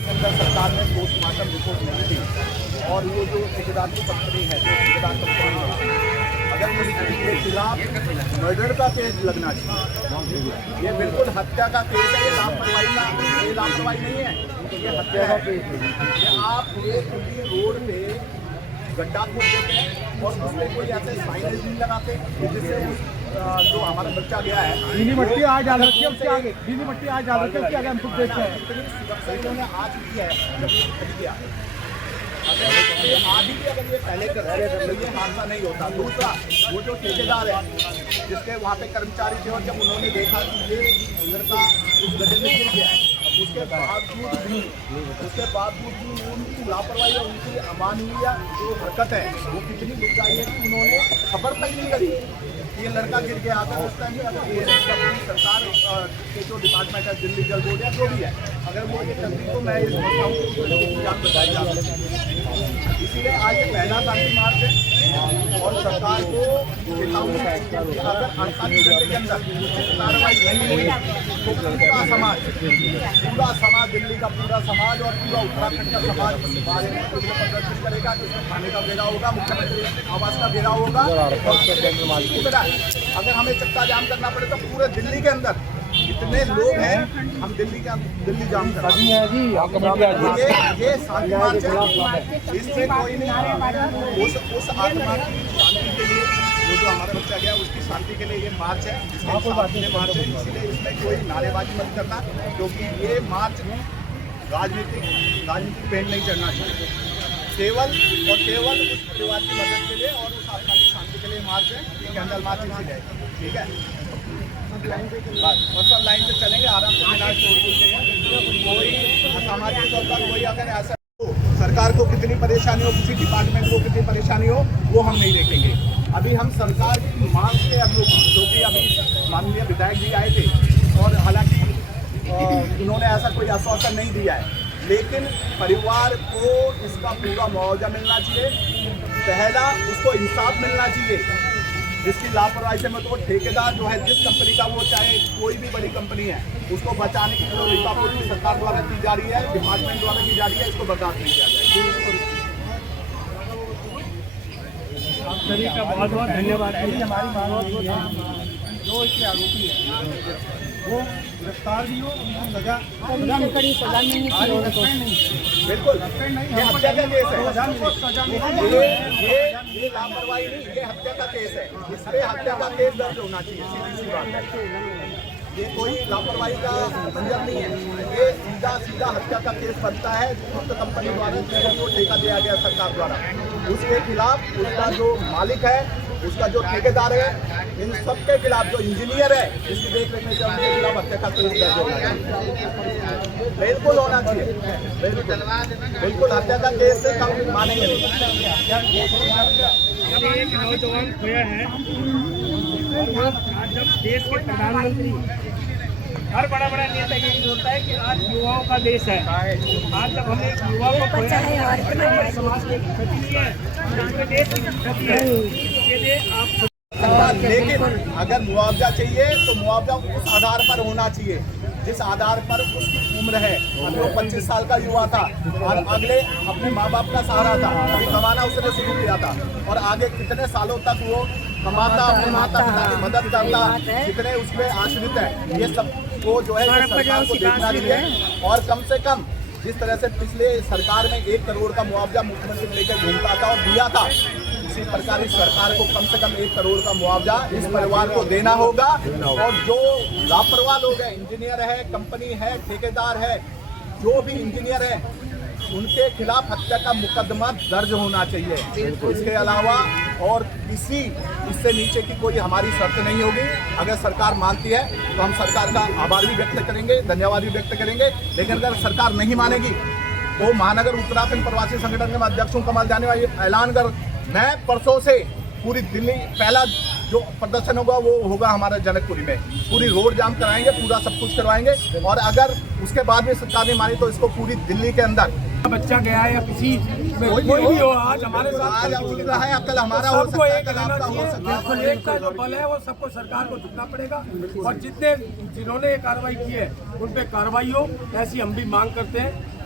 केंद्र सरकार ने पोस्टमार्टम रिपोर्ट नहीं दी और वो जो ठेकेदार की कंपनी है, जो ठेकेदार कंपनी है, अगर उसके खिलाफ मर्डर का केस लगना चाहिए। ये बिल्कुल हत्या का केस है, ये लापरवाही नहीं है, ये हत्या का केस है। आप एक रोड पे गड्ढा खोद देते हैं और उसमें कोई ऐसे साइनेज नहीं लगाते जिससे जो हमारा बच्चा गया है, नीली मट्टी आज डाल रखी है उसके आगे, नीली मट्टी आज डाल रखी है उसके आगे हम खुद देखते हैं। इतनी सुरक्षा इन्होंने आज की है जब ये खरीद गया। अगर ये आज ही अगर ये पहले कर रहे तो ये हादसा नहीं होता। दूसरा, वो जो ठेकेदार है जिसके वहाँ पे कर्मचारी थे और जब उन्होंने देखा कि ये लड़का उस गड्ढे में गिर गया है, उसके बावजूद भी उनकी लापरवाही और उनकी अमानवीय जो हरकत है वो कितनी दुखदायी है कि उन्होंने खबर तक नहीं करी ये लड़का गिर गया। अगर उस टाइम सरकार के जो डिपार्टमेंट है, दिल्ली जल बोर्ड या जो भी है, अगर वो ये करती तो मैं ये समझता हूँ कि जान बचाई जा सकती। इसीलिए आज ये पहला शांति मार्च है और सरकार को चेतावनी है कि अगर 48 घंटे के अंदर कार्रवाई नहीं हुई तो पूरा समाज दिल्ली का पूरा समाज और पूरा उत्तराखंड का समाज प्रदर्शन करेगा। उसमें खाने का घेराव होगा, मुख्यमंत्री आवास का घेराव होगा और अगर हमें चक्का जाम करना पड़े तो पूरे दिल्ली के अंदर इतने लोग हैं, हम दिल्ली जाम करेंगे। ये शांति मार्च है, इसमें कोई नहीं उस आत्मा की शांति के लिए जो हमारा बच्चा गया उसकी शांति के लिए ये मार्च है, मार्च है। इसलिए इसमें कोई नारेबाजी मत करना, क्योंकि ये मार्च राजनीतिक पेंट नहीं चढ़ना चाहिए। केवल उस परिवार की मदद के लिए और उस आत्मा की शांति के लिए मार्च है। ये कैंडल मार्च इसीलिए, ठीक है, और सब लाइन से चलेंगे आराम से, बिना शोर कोई सामाजिक तौर पर कोई अगर ऐसा हो, सरकार को कितनी परेशानी हो, किसी डिपार्टमेंट को कितनी परेशानी हो, वो हम नहीं देखेंगे। अभी हम सरकार की मांग के अनुरूप, जो कि अभी माननीय विधायक जी आए थे और हालांकि उन्होंने ऐसा कोई आश्वासन नहीं दिया है, लेकिन परिवार को इसका पूरा मुआवजा मिलना चाहिए। पहला, उसको इंसाफ मिलना चाहिए। जिसकी लापरवाही से मैं तो ठेकेदार जो है, जिस कंपनी का वो, चाहे कोई भी बड़ी कंपनी है, उसको बचाने की जो रिपोर्ट सरकार द्वारा की जा रही है, डिपार्टमेंट द्वारा की जा रही है, इसको बर्दाश्त नहीं किया जाए। आप सभी का बहुत बहुत धन्यवाद। हमारी मांग जो इसके आरोपी है वो गिरफ्तार भी हो, सजा कड़ी सजा मिलनी चाहिए। बिल्कुल, ये हत्या का केस है, ये लापरवाही नहीं, ये हत्या का केस है। इस पे हत्या का केस दर्ज होना चाहिए, सीधी सी बात है। ये कोई लापरवाही का मंजर नहीं है, ये सीधा हत्या का केस बनता है। जो कंपनी द्वारा जो ठेका दिया गया सरकार द्वारा, उसके खिलाफ उसका जो मालिक है, उसका जो ठेकेदार है, इन सबके खिलाफ जो इंजीनियर है, इसकी देख रेख में जो उनके खिलाफ हत्या का केस दर्ज होना चाहिए। बिल्कुल होना चाहिए, बिल्कुल हत्या का केस से कम मानेंगे नहीं। एक नौजवान खोया है, जब देश के प्रधानमंत्री, हर बड़ा नेता यही बोलता है कि आज युवाओं का देश है। आज जब हम एक युवा को खोया है, समाज की क्षति है, पूरे देश की क्षति है, इसके लिए आप। लेकिन अगर मुआवजा चाहिए तो मुआवजा उस आधार पर होना चाहिए जिस आधार पर उसकी उम्र है। अभी वो 25 साल का युवा था और अगले अपने माँ बाप का सहारा था, अभी कमाना उसने शुरू किया था और आगे कितने सालों तक वो कमाता, अपने माता पिता की मदद करता, जितने उसमें आश्रित है, ये सब को जो है सरकार को देखना चाहिए। और कम से कम जिस तरह से पिछले सरकार में 1 करोड़ का मुआवजा मुख्यमंत्री लेकर घूमता था और दिया था, इसी प्रकार इस सरकार को कम से कम 1 करोड़ का मुआवजा इस परिवार को देना होगा। और जो लापरवाह लोग हैं, इंजीनियर है, कंपनी है, ठेकेदार है, जो भी इंजीनियर है, उनके खिलाफ हत्या का मुकदमा दर्ज होना चाहिए। इसके अलावा और इससे नीचे की कोई हमारी शर्त नहीं होगी। अगर सरकार मानती है तो हम सरकार का आभार भी व्यक्त करेंगे, धन्यवाद भी व्यक्त करेंगे। लेकिन अगर सरकार नहीं मानेगी तो महानगर उत्तराखंड प्रवासी संगठन के अध्यक्ष कमल जानी ऐलान कर, मैं परसों से पूरी दिल्ली, पहला जो प्रदर्शन होगा वो होगा हमारे जनकपुरी में, पूरी रोड जाम कराएंगे, पूरा सब कुछ करवाएंगे। और अगर उसके बाद भी सरकार नहीं मानी तो इसको पूरी दिल्ली के अंदर बच्चा गया है या किसी कोई भी हो, आज हमारे साथ आज उनका है, कल हमारा हो सकता है, कल आपका हो सकता है। बिल्कुल, एक का जो बल है वो सबको सरकार को झुकना पड़ेगा और जिन्होंने ये कार्रवाई की है उन पे कार्रवाई हो, ऐसी हम भी मांग करते हैं।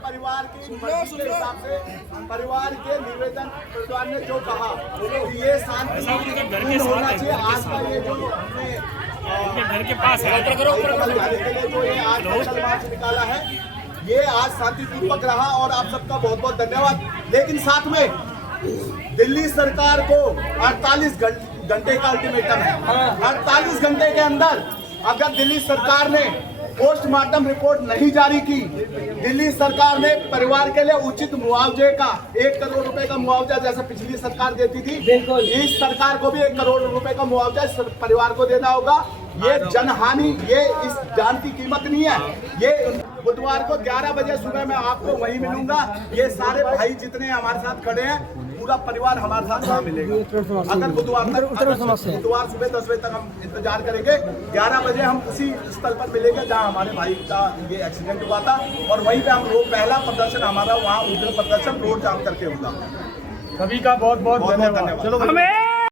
परिवार के हिसाब से परिवार के निवेदन प्रधान ने जो कहा कि ये शांति होना चाहिए। आज का ये जो हमने घर के पास है के लिए जो ये आज नक्सल मार्च निकाला है, ये आज शांतिपूर्वक रहा और आप सबका बहुत बहुत धन्यवाद। लेकिन साथ में दिल्ली सरकार को 48 घंटे का अल्टीमेटम है। 48 घंटे के अंदर अगर दिल्ली सरकार ने पोस्टमार्टम रिपोर्ट नहीं जारी की, दिल्ली सरकार ने परिवार के लिए उचित मुआवजे का 1 करोड़ रुपए का मुआवजा जैसे पिछली सरकार देती थी, इस सरकार को भी 1 करोड़ रुपए का मुआवजा परिवार को देना होगा। ये जनहानि, ये इस जान की कीमत नहीं है। ये बुधवार को 11 बजे सुबह मैं आपको वहीं मिलूंगा। ये सारे भाई जितने हमारे साथ खड़े हैं, पूरा परिवार हमारे साथ वहाँ मिलेगा। अगर बुधवार सुबह 10 बजे तक हम इंतजार करेंगे। 11 बजे हम उसी स्थल पर मिलेंगे जहाँ हमारे भाई का ये एक्सीडेंट हुआ था, और वहीं पे हम पहला प्रदर्शन हमारा वहाँ उग्र प्रदर्शन रोड जाम करके होगा। सभी का बहुत बहुत धन्यवाद। चलो हमें